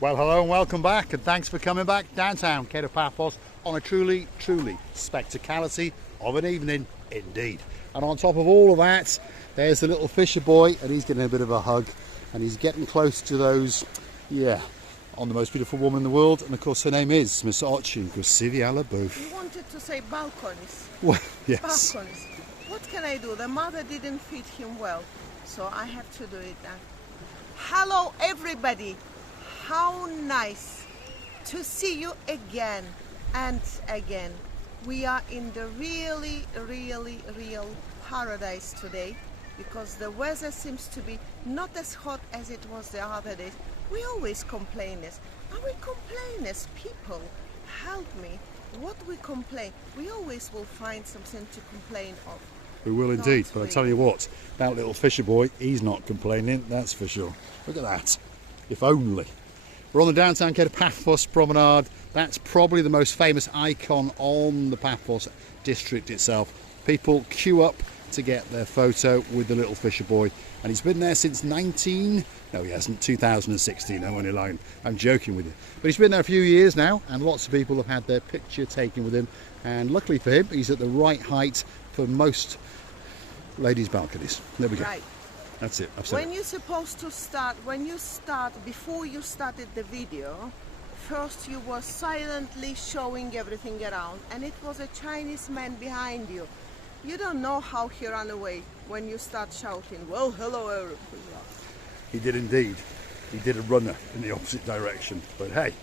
Well, hello and welcome back, and thanks for coming back downtown Kato Paphos on a truly spectacality of an evening indeed. And on top of all of that, there's the little fisher boy, and he's getting a bit of a hug, and he's getting close to those, on the most beautiful woman in the world, and of course her name is Miss Ochin Krasivia Labuf. You wanted to say balconies. Well, yes. Balconies. What can I do? The mother didn't feed him well, so I have to do it now. Hello everybody. How nice to see you again and again. We are in the real paradise today because the weather seems to be not as hot as it was the other days. We always complain this. And we complain as people. Help me. What we complain, we always will find something to complain of. We will indeed, but I tell you what, that little fisher boy, he's not complaining, that's for sure. Look at that. If only. We're on the downtown Kato Paphos promenade. That's probably the most famous icon on the Paphos district itself. People queue up to get their photo with the little fisher boy, and he's been there since 2016. I'm only lying, I'm joking with you. But he's been there a few years now, and lots of people have had their picture taken with him, and luckily for him, he's at the right height for most ladies' balconies. There we go. Right. That's it. When you're supposed to start, before you started the video, first you were silently showing everything around, and it was a Chinese man behind you. You don't know how he ran away when you start shouting, well, hello everybody. He did indeed. He did a runner in the opposite direction. But hey,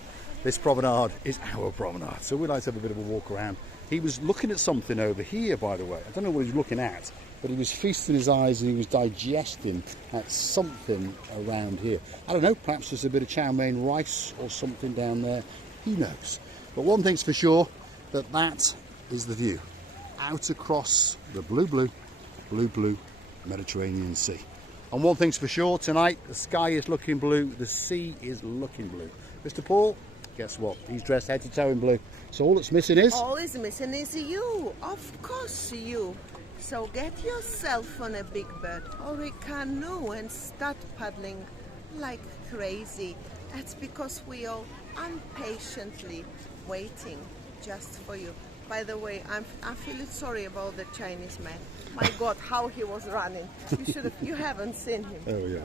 this promenade is our promenade, so we like to have a bit of a walk around. He was looking at something over here, by the way. I don't know what he was looking at, but he was feasting his eyes and he was digesting at something around here. I don't know, perhaps there's a bit of chow mein rice or something down there. Who knows? But one thing's for sure, that is the view out across the blue Mediterranean Sea. And one thing's for sure, tonight the sky is looking blue, the sea is looking blue. Mr. Paul, guess what? He's dressed head to toe in blue. So all that's missing is... All is missing is you. Of course you. So get yourself on a big boat or a canoe and start paddling like crazy. That's because we are impatiently waiting just for you. By the way, I'm feeling sorry about the Chinese man. My God, how he was running. You haven't seen him. Oh yeah.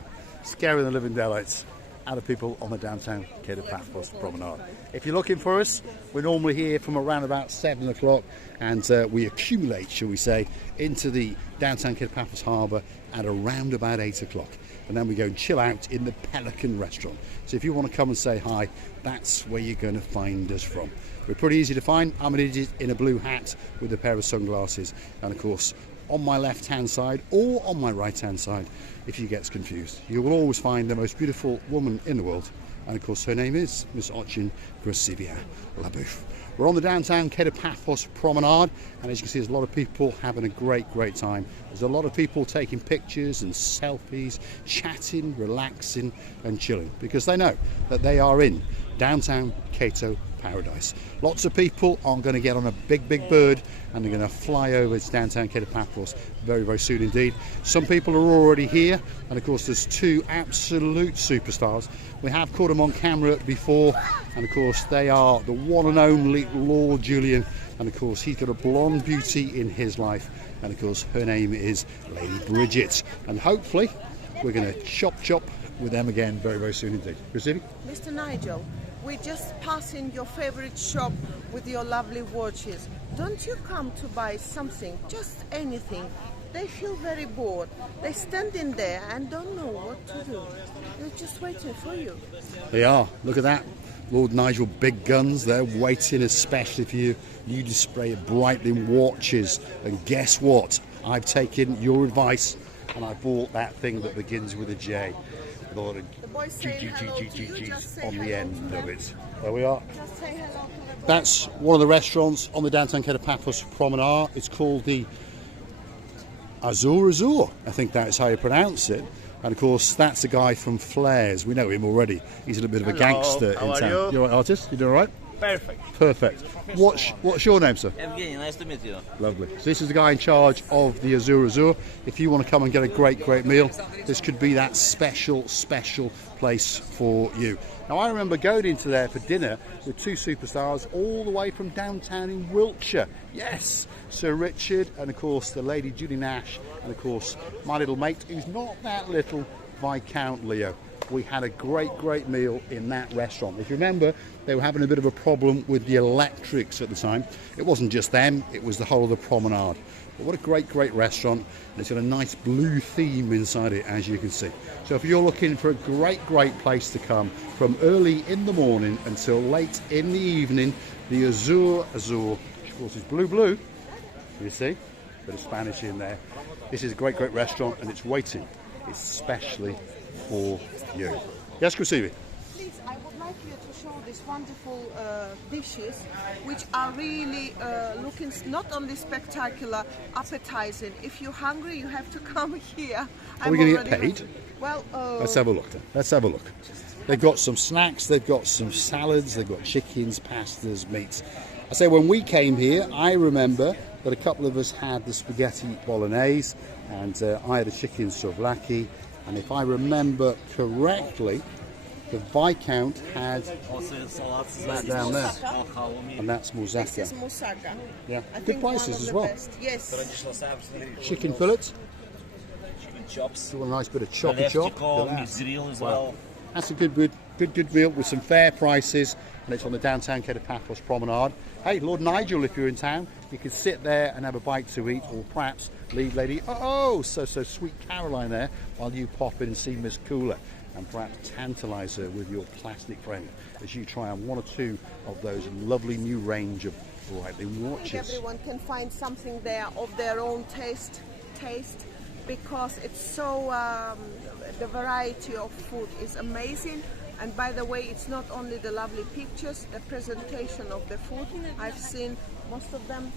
Scaring the living daylights out of people on the downtown Kato Paphos promenade. If you're looking for us, we're normally here from around about 7 o'clock, and we accumulate, shall we say, into the downtown Kato Paphos Harbour at around about 8 o'clock. And then we go and chill out in the Pelican restaurant. So if you want to come and say hi, that's where you're going to find us from. We're pretty easy to find. I'm an idiot in a blue hat with a pair of sunglasses, and of course on my left hand side or on my right hand side, if you get confused, you will always find the most beautiful woman in the world, and of course her name is Miss Ochin Krasivia Labuf. We're on the downtown Kato Paphos promenade, and as you can see, there's a lot of people having a great time. There's a lot of people taking pictures and selfies, chatting, relaxing and chilling, because they know that they are in downtown Kato paradise. Lots of people are going to get on a big bird and they're going to fly over to downtown Kato Paphos very soon indeed. Some people are already here, and of course there's two absolute superstars. We have caught them on camera before, and of course they are the one and only Lord Julian, and of course he's got a blonde beauty in his life, and of course her name is Lady Bridget, and hopefully we're going to chop with them again very soon indeed. Receiving? Mr. Nigel, we're just passing your favorite shop with your lovely watches. Don't you come to buy something, just anything? They feel very bored. They're standing there and don't know what to do. They're just waiting for you. They are. Look at that. Lord Nigel big guns, they're waiting especially for you. You display Breitling watches, and guess what? I've taken your advice and I bought that thing that begins with a J. With a lot of G's on the end of it. There we are. Just say hello to the That's one of the restaurants on the downtown Kato Paphos promenade. It's called the Azur. I think that's how you pronounce it. And of course, that's the guy from Flares. We know him already. He's a little bit of a gangster in town. You? You're right, artist? You doing all right? Perfect. Perfect. What's your name, sir? Evgeny, nice to meet you. Lovely. So this is the guy in charge of the Azur. If you want to come and get a great meal, this could be that special place for you. Now, I remember going into there for dinner with two superstars all the way from downtown in Wiltshire. Yes, Sir Richard and, of course, the lady Judy Nash and, of course, my little mate, who's not that little, Viscount Leo. We had a great meal in that restaurant. If you remember, they were having a bit of a problem with the electrics at the time. It wasn't just them, it was the whole of the promenade. But what a great restaurant. And it's got a nice blue theme inside it, as you can see. So if you're looking for a great place to come from early in the morning until late in the evening, the Azur, which of course is blue, you see, a bit of Spanish in there. This is a great restaurant, and it's waiting especially for you. Yes, Krasivi? Please, I would like you to show these wonderful dishes, which are really looking not only spectacular, appetizing. If you're hungry, you have to come here. Are we going to get paid? Well, let's have a look then. Let's have a look. They've got some snacks, they've got some salads, they've got chickens, pastas, meats. I say when we came here, I remember that a couple of us had the spaghetti bolognese, and I had a chicken souvlaki. And if I remember correctly, the Viscount had that down there, and that's moussaka. This is moussaka. Yeah, I good think prices one of as the well. best. Yes. Chicken fillets. Chicken chops. A nice bit of choppy chop. Grill as well. That's a good meal with some fair prices, and it's on the downtown Kato Paphos promenade. Hey, Lord Nigel, if you're in town, you can sit there and have a bite to eat, or perhaps leave Lady so sweet Caroline there while you pop in and see Miss Cooler, and perhaps tantalise her with your plastic friend as you try on one or two of those lovely new range of Breitling watches. Everyone can find something there of their own taste, because it's so the variety of food is amazing. And by the way, it's not only the lovely pictures, the presentation of the food. I've seen most of them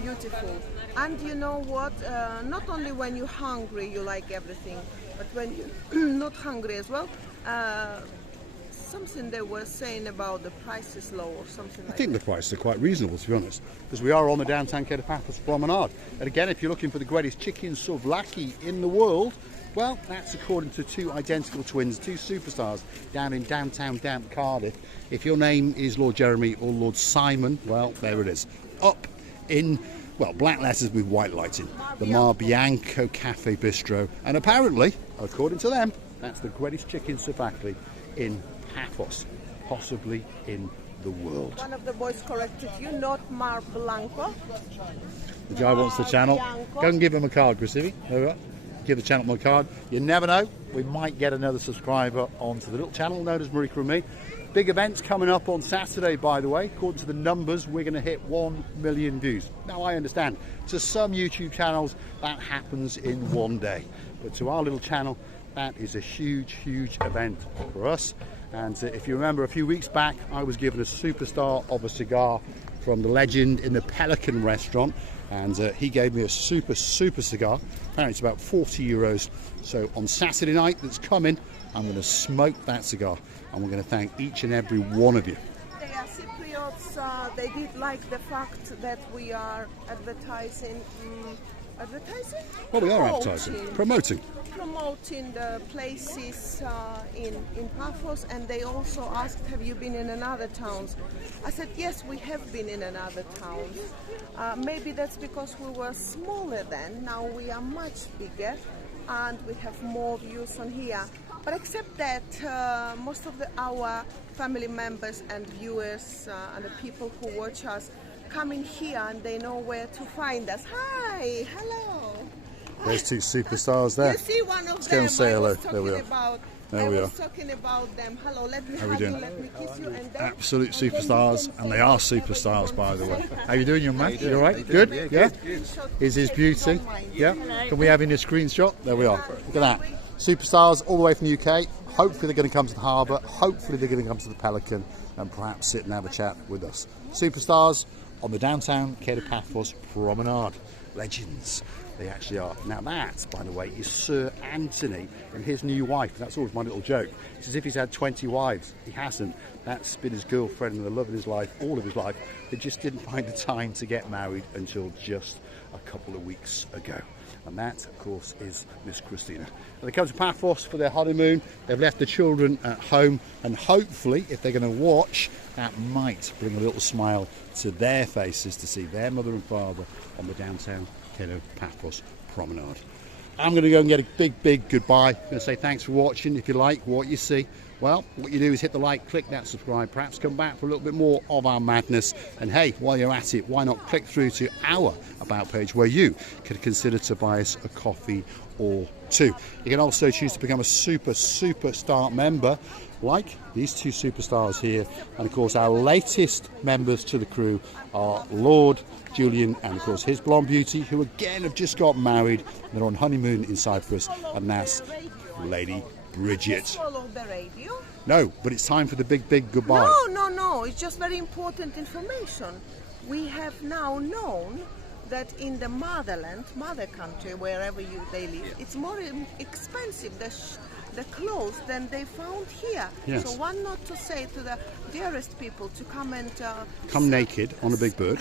beautiful. And you know what? Not only when you're hungry you like everything, but when you're not hungry as well. Something they were saying about the price is low or something like that. I think the prices are quite reasonable, to be honest, because we are on the downtown Kato Paphos promenade. And again, if you're looking for the greatest chicken souvlaki in the world, well, that's according to two identical twins, two superstars down in downtown Cardiff. If your name is Lord Jeremy or Lord Simon, well, there it is. Up in, well, black letters with white lighting, the Mar Bianco Cafe Bistro. And apparently, according to them, that's the greatest chicken souvlaki in Paphos, possibly in the world. One of the boys corrected you, not Mar Blanco. The guy wants the channel. Bianco. Go and give him a card, Krasivi. There we are. Give the channel my card. You never know, we might get another subscriber onto the little channel known as Marika and me. Big events coming up on Saturday, by the way. According to the numbers, we're going to hit 1 million views. Now, I understand, to some YouTube channels, that happens in one day. But to our little channel, that is a huge event for us. And if you remember, a few weeks back, I was given a superstar of a cigar from the legend in the Pelican restaurant. And he gave me a super cigar. Apparently it's about 40 euros. So on Saturday night that's coming, I'm going to smoke that cigar, and we're going to thank each and every one of you. They are Cypriots. They did like the fact that we are advertising. Advertising? Well, we are advertising, promoting the places in Paphos, and they also asked, have you been in another towns? I said, yes, we have been in another towns. Maybe that's because we were smaller then. Now we are much bigger, and we have more views on here. But except that, most of our family members and viewers and the people who watch us come in here, and they know where to find us. Hi, hello. There's two superstars there. You see one of Let's them. go and say hello. There we are. There we are. Talking about them. Hello, let me How hug we you, doing? let me kiss you, and then Absolute superstars, and they are superstars, by the way. How you doing, young man? You all right? Good? Yeah? Is his beauty? Yeah? Can we have in a screenshot? There we are. Look at that. Superstars all the way from the UK. Hopefully they're going to come to the harbour. Hopefully they're going to come to the Pelican and perhaps sit and have a chat with us. Superstars on the downtown Kato Paphos promenade. Legends. they actually are. Now that, by the way, is Sir Anthony and his new wife. That's always my little joke. It's as if he's had 20 wives. He hasn't. That's been his girlfriend and the love of his life, all of his life. They just didn't find the time to get married until just a couple of weeks ago. And that, of course, is Miss Christina. And they come to Paphos for their honeymoon. They've left the children at home, and hopefully, if they're going to watch, that might bring a little smile to their faces to see their mother and father on the downtown Kato Paphos promenade. I'm going to go and get a big goodbye. I'm going to say thanks for watching. If you like what you see, well, what you do is hit the like, click that subscribe, perhaps come back for a little bit more of our madness. And hey, while you're at it, why not click through to our About page where you could consider to buy us a coffee or two. You can also choose to become a superstar member, like these two superstars here. And of course, our latest members to the crew are Lord Julian and of course his blonde beauty, who again have just got married. They're on honeymoon in Cyprus, and that's Lady Bridget. Follow the radio. No, but it's time for the big goodbye. No, it's just very important information. We have now known that in the motherland, mother country, wherever they live, it's more expensive, the clothes, than they found here. Yes. So one not to say to the dearest people to come and... come naked on a big bird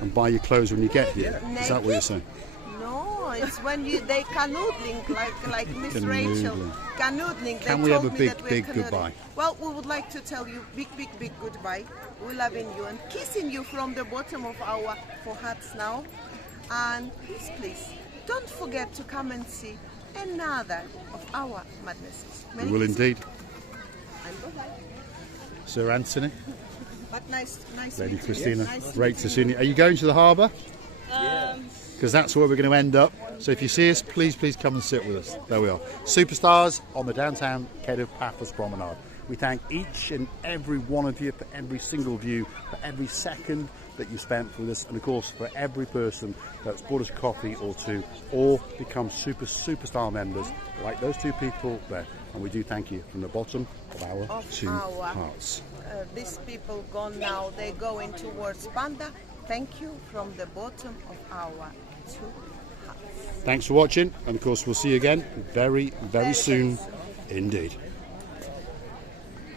and buy your clothes when you get here. Naked? Is that what you're saying? No, it's when they canoodling, like Miss Rachel. Canoodling. Can we have a big goodbye? Well, we would like to tell you big goodbye. We're loving you and kissing you from the bottom of our foreheads now. And please, don't forget to come and see another of our madnesses. We will indeed. And bye-bye. Sir Anthony, But nice Lady meeting you. Christina, Nice great meeting to see you. Are you going to the harbour? Because that's where we're going to end up. So if you see us, please come and sit with us. There we are. Superstars on the downtown Kato Paphos promenade. We thank each and every one of you for every single view, for every second that you spent with us, and of course for every person that's bought us coffee or two, or become superstar members like those two people there. And we do thank you from the bottom of our hearts. These people gone now, they're going towards Panda. Thank you from the bottom of our two hearts. Thanks for watching, and of course we'll see you again very soon indeed.